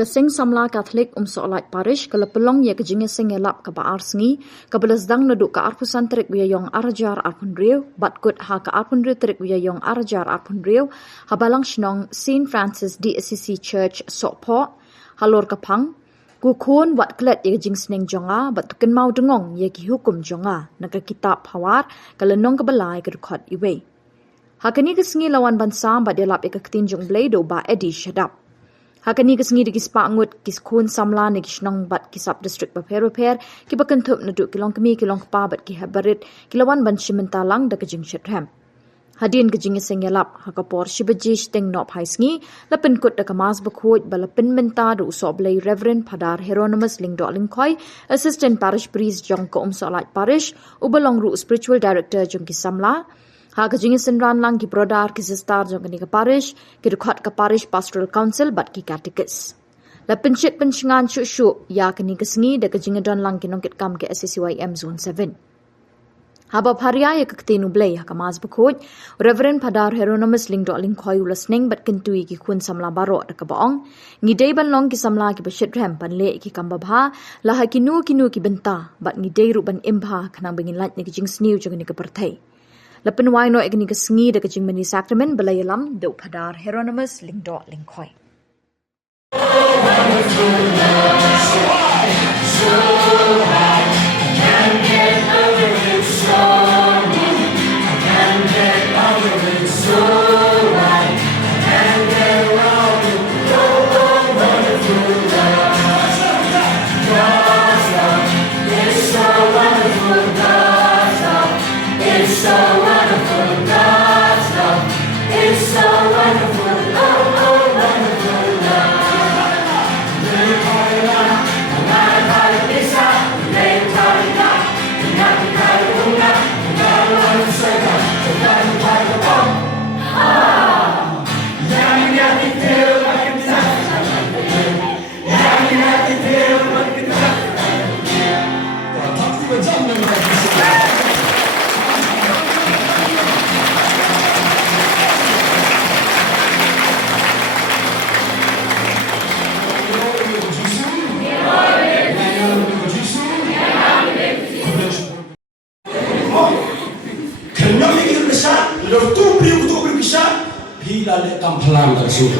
Kesing Samla Catholic Solat Parish kelepelong ya kejinga sengelap ke baar sengi kebelasdang neduk ke arpusan terik wiyayong arajar arpun riu batkut ha ke arpun riu terik wiyayong arajar arpun riu habalang shnong St. Francis DCC Church Sokpo halor kapang gukun wat klet ya kejing seneng jonga bat tuken mau dengong ya ki hukum jonga naga kitab hawar kelenong kebelai kedukot iwe hakani kesengi lawan bansa bat delap ya ketinjung blay do ba edi shadap hakani kesengi di kispa angut kiskun samla ni kisnong bat kisap district paper ki bakentup neduk kilong kemi kilong kepa bat ki habarit kilawan ban shimentalang da kejing shadham hadin kejing sengelap hakapor shibajish teng nop haisngi lapen kut da kamas bakhoj balapen menta do soblei Reverend Padar Hieronymus Lingdo Lingkoi Assistant Parish Priest jong ko Solat Parish ubalong ru Spiritual Director jong ki samla ha kejing senran lang ki brodar ki sistar jong ni ka parish ki rekod ka parish pastoral council bat ki catechist la pencit pencingan syuk ya kini kesengi da kejing don lang ki nongkit kam ke SCCYM zone 7 habab haria ya ketinu blay ha kamas bakhoj Reverend Padar Hieronymus Lingdo Lingkoi ulasning bat kentui ki kun samla baro da ka baong ngidei ban long ki samla ki bashit ram pan le ki kambabha la ha kinu ki benta bat ngidei ru ban imba kanang bengin lat ni kejing sniu jong ni ka perthai Lepen wai no egni kesengi da kejing meni sakramen belayalam do Padar Hieronymus Lingdo Lingkoi. Pelang dari sini.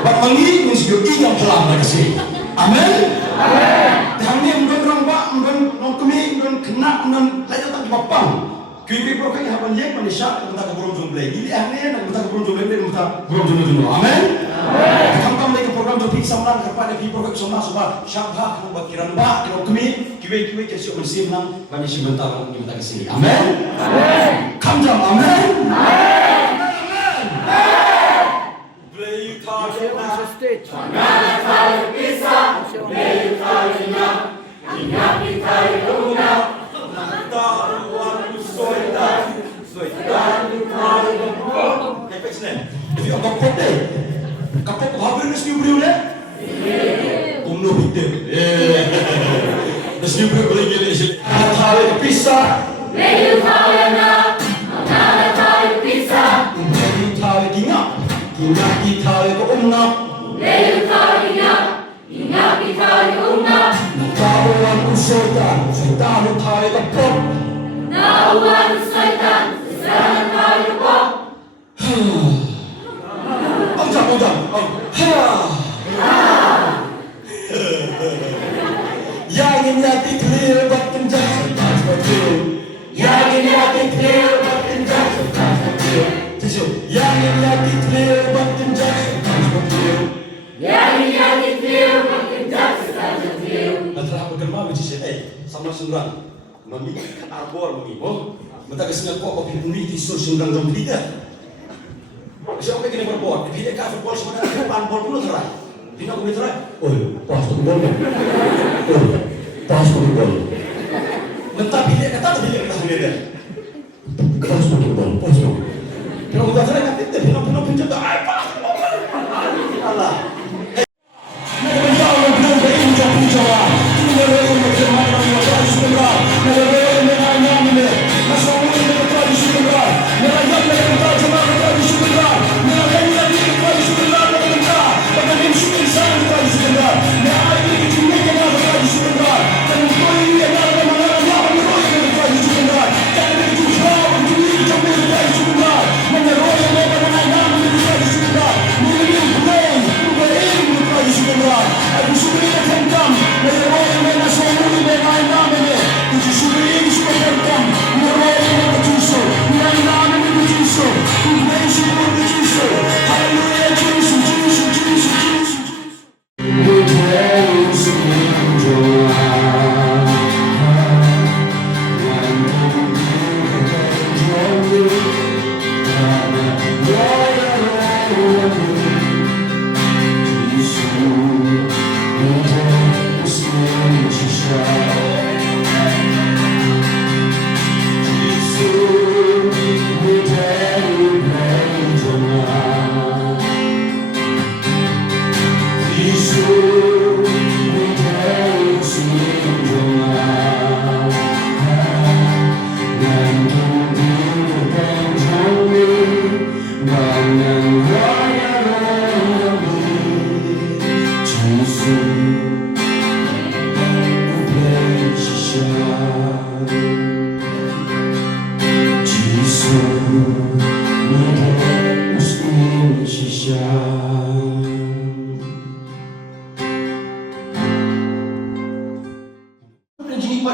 Bak mangi musyo ingam pelang dari sini. Amin. Amin. Kami mungkin orang bak mungkin nongkemi mungkin kena mungkin lain tak dibapang. Kiri prokai haban yang manusia kita keburung jumlah. Ini ahli kita keburung jumlah kita keburung jumlah. Amin. Amin. Kami lagi program topik samaran kepada kiri prokai semua sebab syabha buat kiran bak nongkemi kiwe kasi unsip nang bani sebentar kita ke sini. Amin. Amin. Kamjam amin. Amin. Sama sundan, mami kan arbor mami, mata kesini kok kopi bumi di sundan jom tidak. Siapa yang kena berbuat? Dia kafir bol semua kan bol pun terai. Dia nak terai. Oh, pas tu bol. Oh, pas tu bol. Mentah dia kata dia kata dia. Pas tu bol, pas tu. Kalau udah terai kata dia nak penjaga apa? Allah.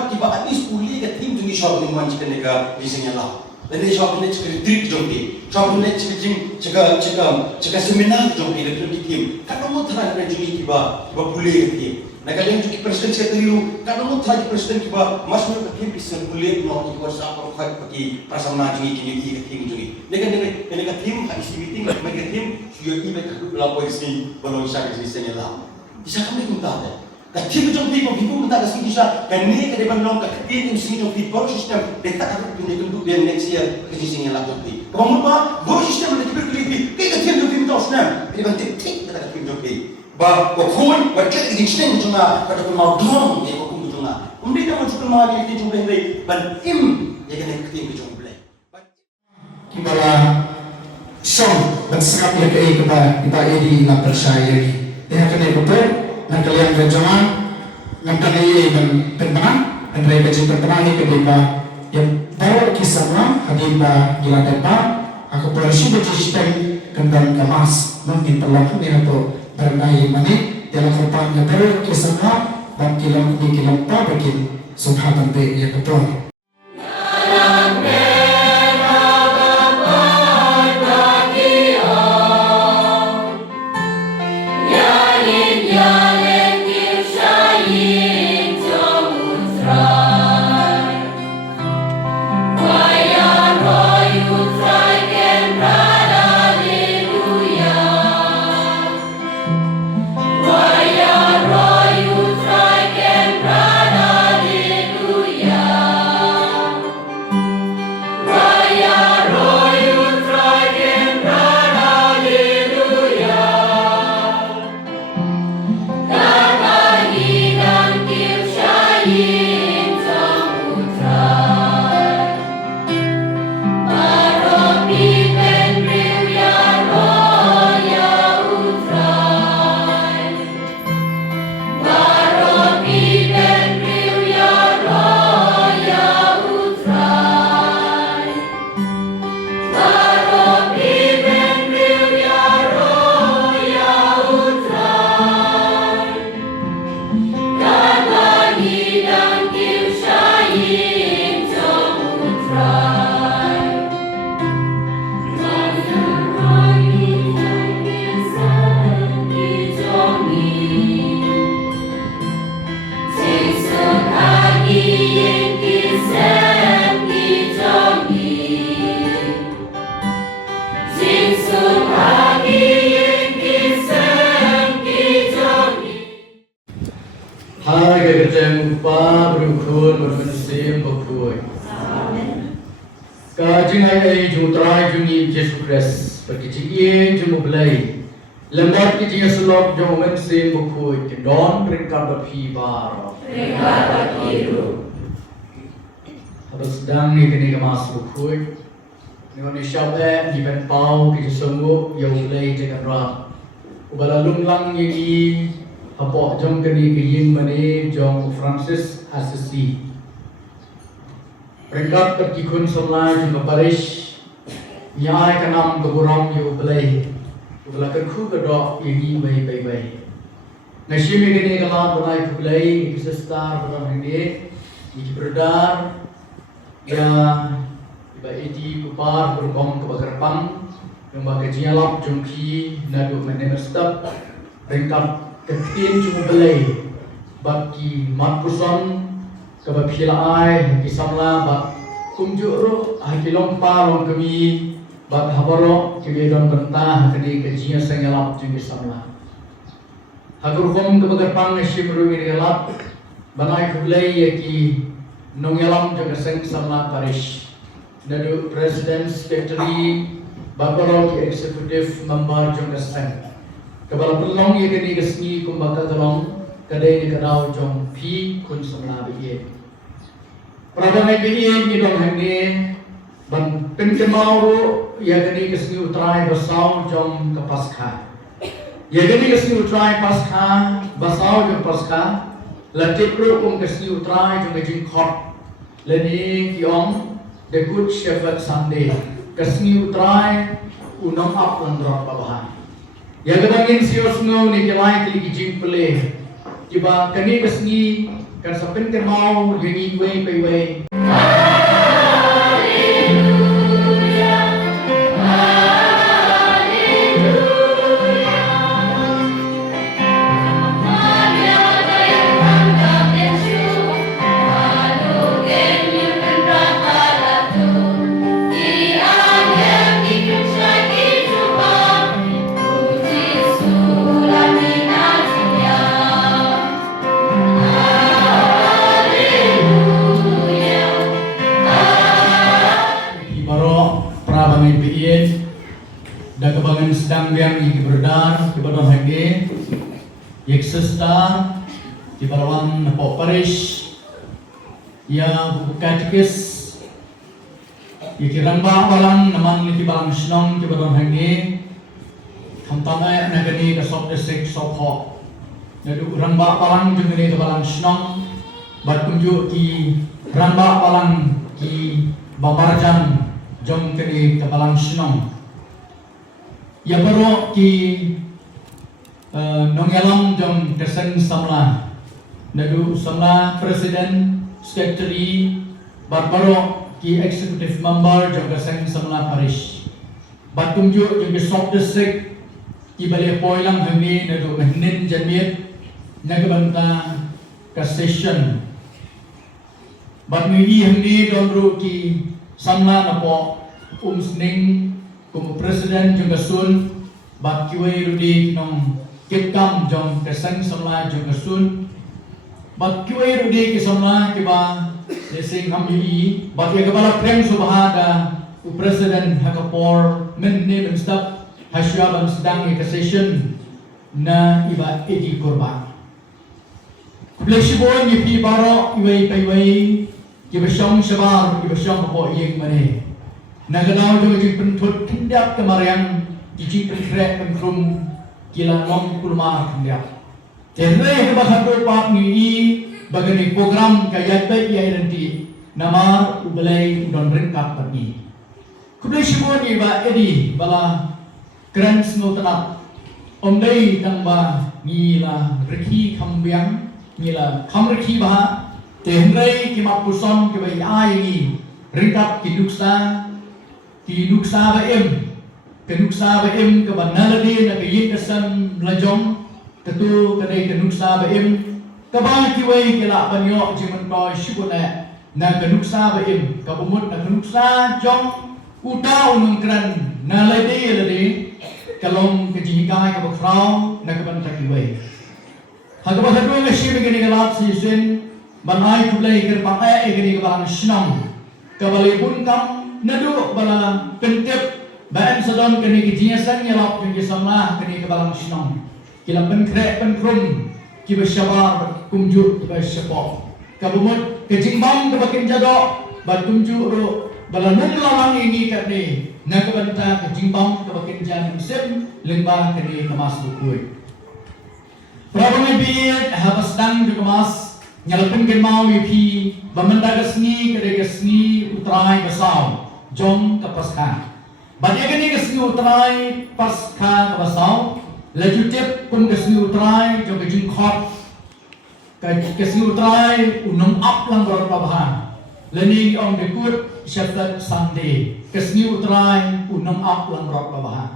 Tiba at least puli ka tim jungi shop ni man chika nega bising la. Then shop ni chika trip jompi. Shop ni chika seminar jompi le trip tim. Kada mo thara ka jungi tiba puli ka tim. Nakaleng jungi president sekretariu kada mo thara president tiba masuk ka tim bising puli no tiba sa pa khat paki prasamna jungi kini ka tim jungi. Nega tim ha isi meeting ka tim suyo ibe ka la poisi balon sa ka bising la. Isa kami kunta. Kecil jom people minta kasih bisa kini ke depan long ketin im sini jom people system detak aku punya tunduk dia next year kerja sini lah jom pi. Kamu apa? Bo system ada berkelipi. Kita tim jom tim tos nam. Ini bantik tik kita tim jom pi. Ba kokun ba cek di sini jom na kata pun mau dong ya kokun jom na. Kita mau cukup mau di tim jom play ban im ya kena tim jom play. Kimbala song dan sangat lebih kepada kita ini nak percaya. Dia kena betul. Dan kalian berjamaah ngantani dan pentenang dan mereka juga pentenang kedua yang baru kisahnya hadimba gila depa aku persi berjisten kendang kemas mungkin perlaku ni atau bernai mani dalam rupanya baru kisahnya dan kilang di kilang pa bikin subhatan be ya betul. Lembat kita yang selok jauh mensi bukui don peringkat berpibar. Peringkat berpiru. Harus sedang ni kini kemas bukui. Ni syabda di penpau kita sungguh yang mulai jaga rah. Ubala lumlang yang apa jom kini kini mani jom Francis Assisi. Peringkat berkikun semula juga Paris. Nyai kenam keburang yang mulai. Kalau kerku kedok ini baik. Nasi begini kalau mulai kulai bisa start dalam ini, ini berdar, ya, iba edi kupar bergom ke bakarpang, yang bakajinya lap jumpi nadu menemer step, ringkap ketin cuma belai, baki mat puson, ke bapilai, kisamla bak kumjuru, hakilompa long kami. Bat habaro kibedon bentah kini kejinya sengelap juga samla. Hagur kom kebagarpang nasi berumi gelap, banai kublai yaki nongelam juga seng samla Paris. Nadu President Secretary Babaro ki Executive Member juga seng. Kepala pelong ye kini kesni kumbaka kalong kadai ni kadau jong pi kun samla biye. Pradamai biye ni dong hangne ban penkemau ye kini kesni utrai basau jong kapaskha. Ye kini kesni utrai paskha basau jong paskha latik pro kesni utrai jong jing khot. Leni kiong the good shepherd Sunday kesni utrai unong up landrot babahan. Yang kedangin sios ngau ni kelai kili kijing pele. Tiba kani kesni kan sapen kemau yengi wei pei wei. Sedang yang berdar di bawah hage, yeksesta di bawah napok parish, ya katekis, yekiramba balang naman di bawah senong di bawah hage, hamtama nagani kasop desek sopho, nadu ramba balang juga di bawah senong, berkunjung di ramba balang di babarjan jom kini ke bawah senong. Ya baru ki nongyalam jom kesen samla nadu samla presiden secretary baru ki executive member jom kesen samla parish batunjuk jom kesop district ki balai poilang hami nadu mehnin jamiat nagabanta ka session batngi hami domru ki samla napo sning como presiden juga sun bat kiwei rudi nong kitkam jong keseng samla jong sun bat kiwei rudi kisamla kiba lesing hambi bat ya kepala prem subhada u presiden hakapor menne menstab hasya ban sedang ke session na iba edi korban blesibon yipi baro iwei paiwei kiba syong shabar kiba syong po yeng mane Naganau jong jing pentut tindak kemarian jing penkrek penkrum kila long kulma tindak. Tenai kebahagiaan berpak ni bagani program kaya baik ya nanti nama ubelai don ringkap pergi. Kudai semua ni ba edi bala keren semua tenat. Omdai tang ba ni la reki kambiang ni la kamreki ba tenai kimapuson kebai ai ni ringkap kiduksa ki nuksa ba em ke banaladi na ke yikasan lajong ketu kadai ke nuksa ba em ke ba kiwei ke la banyo jiman ko shibuna na ke nuksa ba em ke bumut na ke nuksa jong uta unung kran na ladi kalong ke jihikai ke bakrau na ke banta kiwei hagaba hadu na shi begini ke lat sisin banai kulai ke pakai gini ke bang shnam ke balai buntam nadu bala pentep baen sadon kini kejiasan nyalap yang sama kini ke balang sinong kila penkrek penkrum kiba syabar kumjuk kiba syapok kabumut kejimbang ke bakin jadok batunjuk ro bala nung lalang ini kini na kebanta kejimbang ke bakin jangan sim lembah kini kemas bukui Prabang ibiyat habas dang kemas nyalapin kenmau ipi bamenda kesni kede kesni utrai basau jom ke paskha. Banyak ini kesni utrai paskha ke basau. Laju tip pun kesni utrai jom ke jingkot. Kesni utrai unum up lang berapa bahan. Leni om dekut Shepherd Sunday. Kesni utrai unum up lang berapa bahan.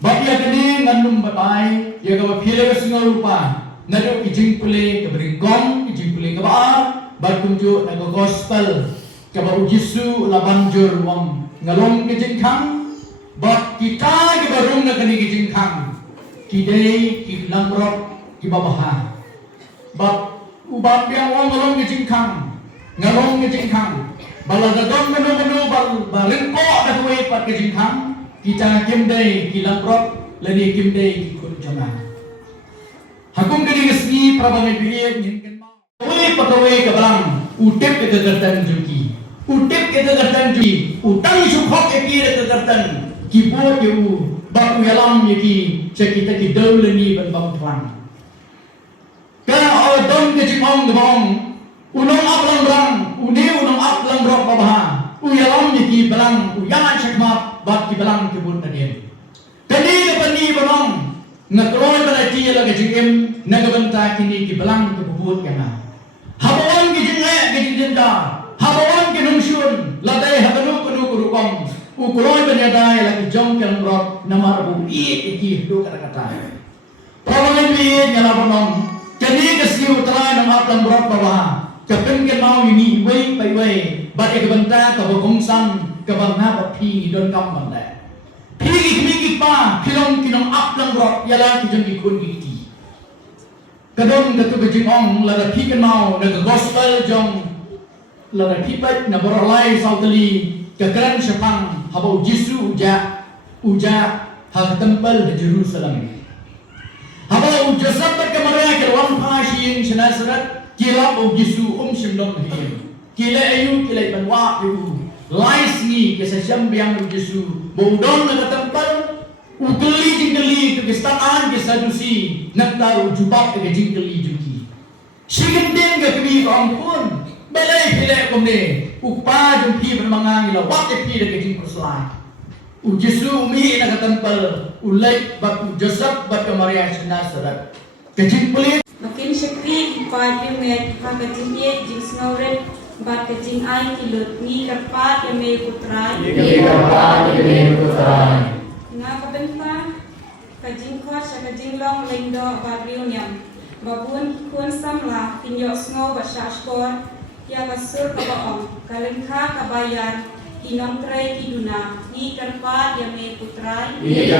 Banyak ini ngandung batai. Ya kalau pilih kesni rupa. Nadu ijing pulih ke beringkong, ijing pulih ke baar. Bertunjuk naga gospel. Kaba ujisu labanjur wang ngalong ke jengkang bat kita ke barung na kani ke jengkang kidai ki lamrot ki babaha bat ubat yang wang ngalong ke jengkang baladadon menu barin ko da kuwe pat ke jengkang kita kimdai ki lamrot lani kimdai ki kun jangan. Hakung kini kesini prabangai biaya nyingkan mau. Pegawai kebalang utip ke kegertan juki. Utip ke kegertan juki. Utang sukhok ke kira kegertan. Kibot yu bak uyalam yaki cekita ki dawlani ban bang tuan. Ka don ke jingong gebong. Unong aplang rang, unong aplang rok babaha. Uyalam yaki belang uyangan syakmat bak ki belang kibut nadien. Kani ke pani banong ngakroy berarti lagi jingim nagabanta kini ki belang kibut yana. Habawan ki jingle ki jinda. Habawan ki nungsyun ladai habanu kunu kurukong. Ukroy banyadai lagi jong kelang rok namar bu iki do kata-kata. Prawangan bi nyala banong. Kani kesiu terai nam aplang rok babaha. Kapin ke mau ini wei pai wei. Bat ke banta ka bongsan ka bangna pa pi don kam banda. Pigi pa kinong aplang rok yala ki jong ikun giti. Kadon katu bejingong lada pikan mau naga gospel jong lada pipat na borolai sautali kekaran sepang habau Yesu uja hak tempel di Jerusalem. Habau jasabat kemaria kelwan pasien senasarat kila bau Yesu simdom him. Kila ayu kila banwa yu. Lais ni kesajam biang Yesu bau don naga tempel ukeli jingeli ke kestaan ke sadusi naktaru jubat ke jingeli juki sigenden ke kami ampun belai pilek komne upa jumpi bermangang ila wate pi ke jing perselai Jesu mi na tempel ulai bat Joseph bat Maria Nazaret ke jing pelit makin syakri ipad met ha ke jing ye jing snauret bat ke jing ai kilut ni karpat ye me putrai nga kabenta kajing khot sa kajing long lengdo babriu nyam babun kun samla pinyo sngo ba shashkor ya basur kabaong kalengkha kabayan inong tray kiduna ni karpat ya me putrai ni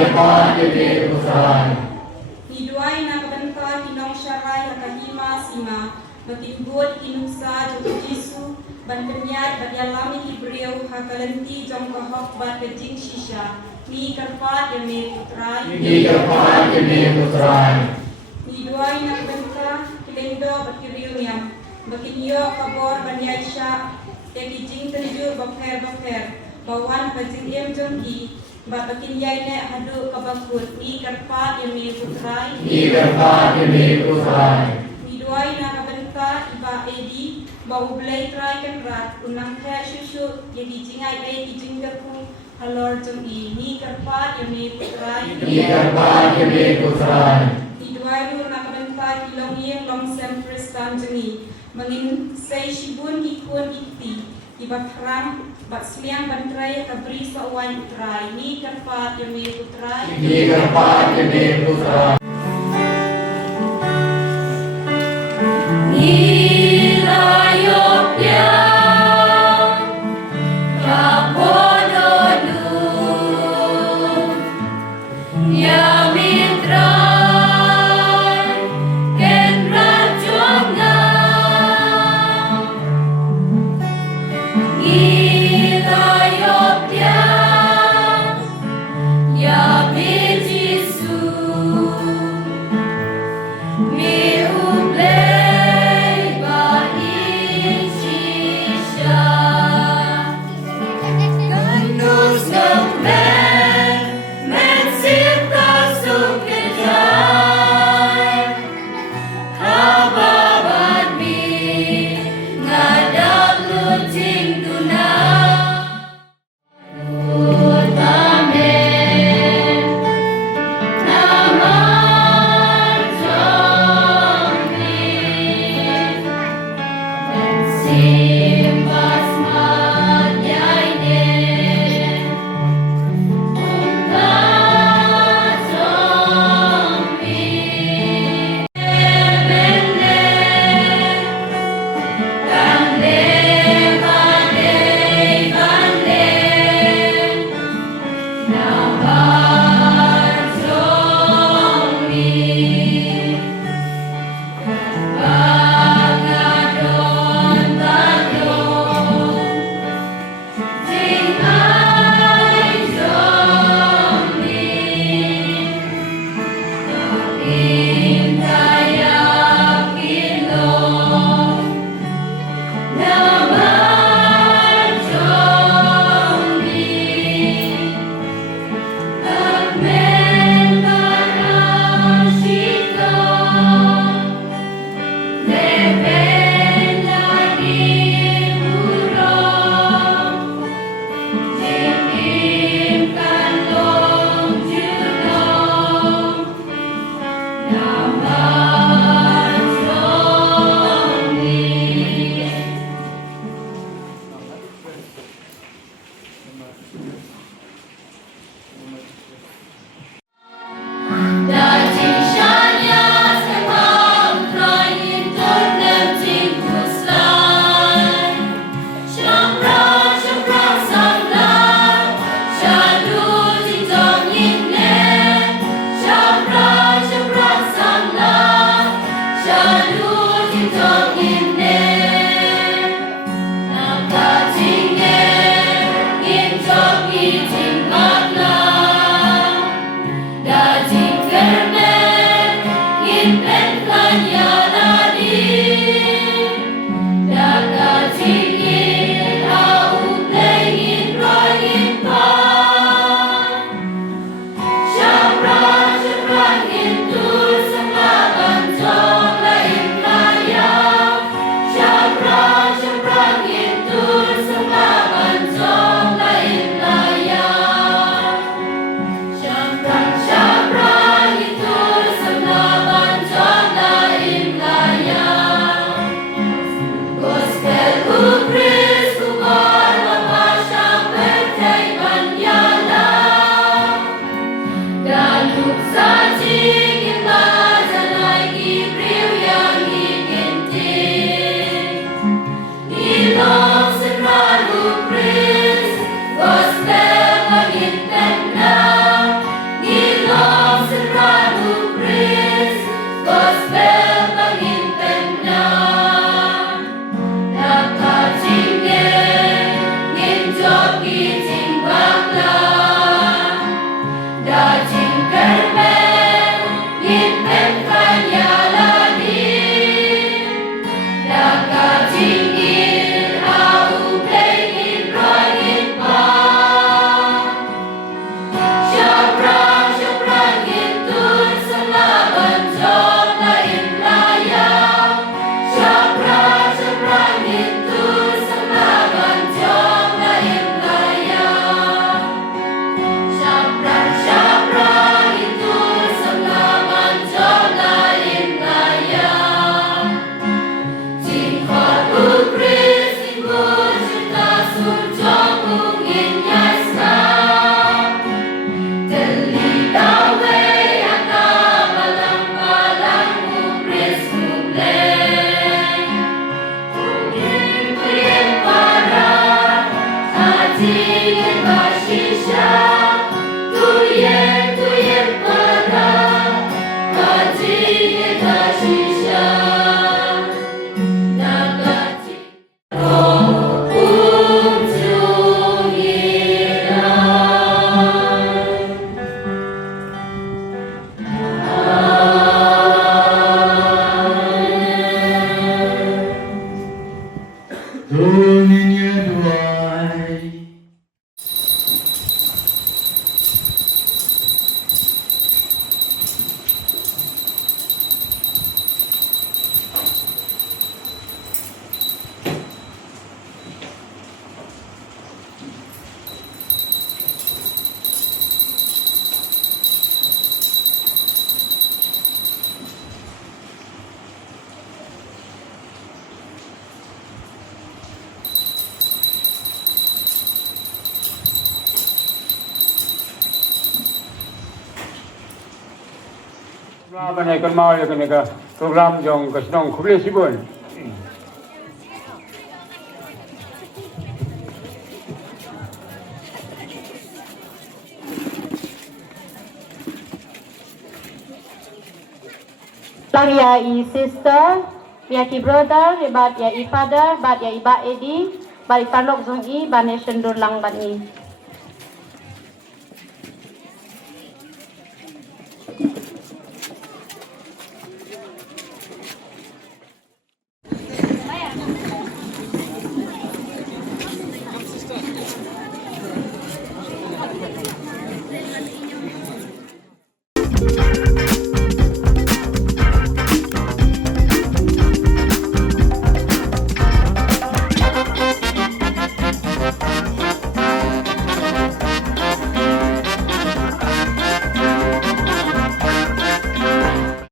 duai na kabenta inong syarai hakahima sima matingbut inungsa jung Jisu ban penyat badyalami Hebreu hakalenti jong kahok bat kajing shisha ni karpat ya me putrai ni duai na kabenta kilendo bakiriu nyam bakinyo kabor banyai sya yaki jing tenjur bakher bawan bajing em jongki bat bakin yai ne hadu kabakut ni karpat ya me putrai ni duai na kabenta iba edi bau blai trai kan rat unang kha shushu yaki jingai ai kijing garku halor jong ni karpat ya me putrai ni duai ru na kabenta kilong yeng long sem pristan jengi mangin sei shibun ikun ikti ibat ram bat sliang bantrai kabri sa wan putrai ni karpat ya me putrai Ya, Banyak kan mau ya kan program yang kesenang kuliah sibun. Lang ya i sister, ya ki brother, bat ya i father, bat ya i ba edi, bari tanok zong i, ba nation dur lang ban i.